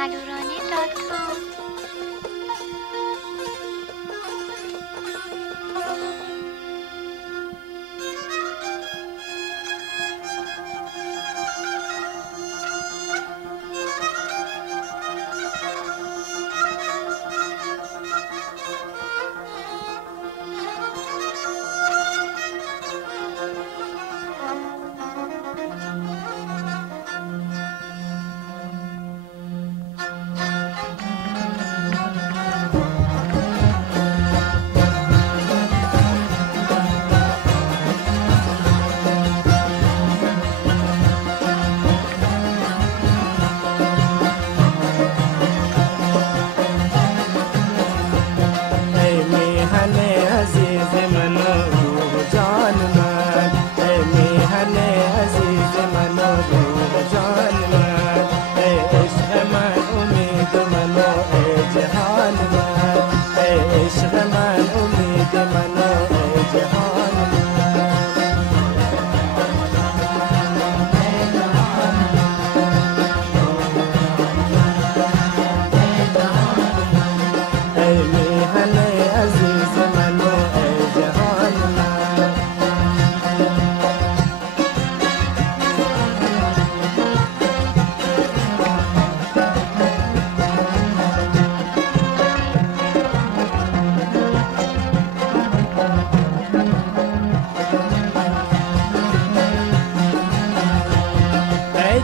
alurane.com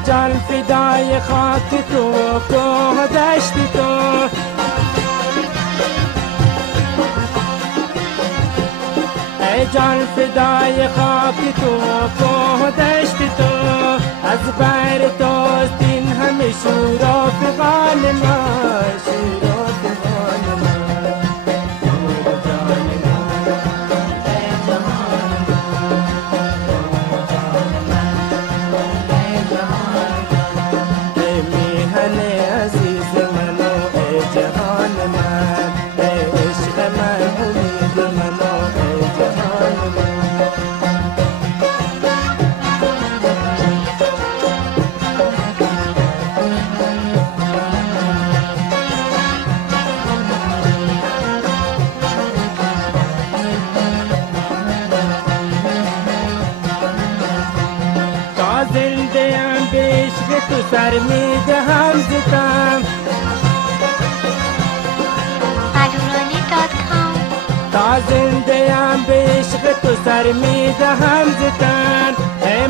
جان فدای خاک تو کوه دشت تو ای جان فدای خاک تو کوه دشت تو از بر توست این همه شور و فغان ما شور و فغان ما تو سر می دهم زدم alurane.com تا زنده ام به عشق تو سر می دهم زدم ای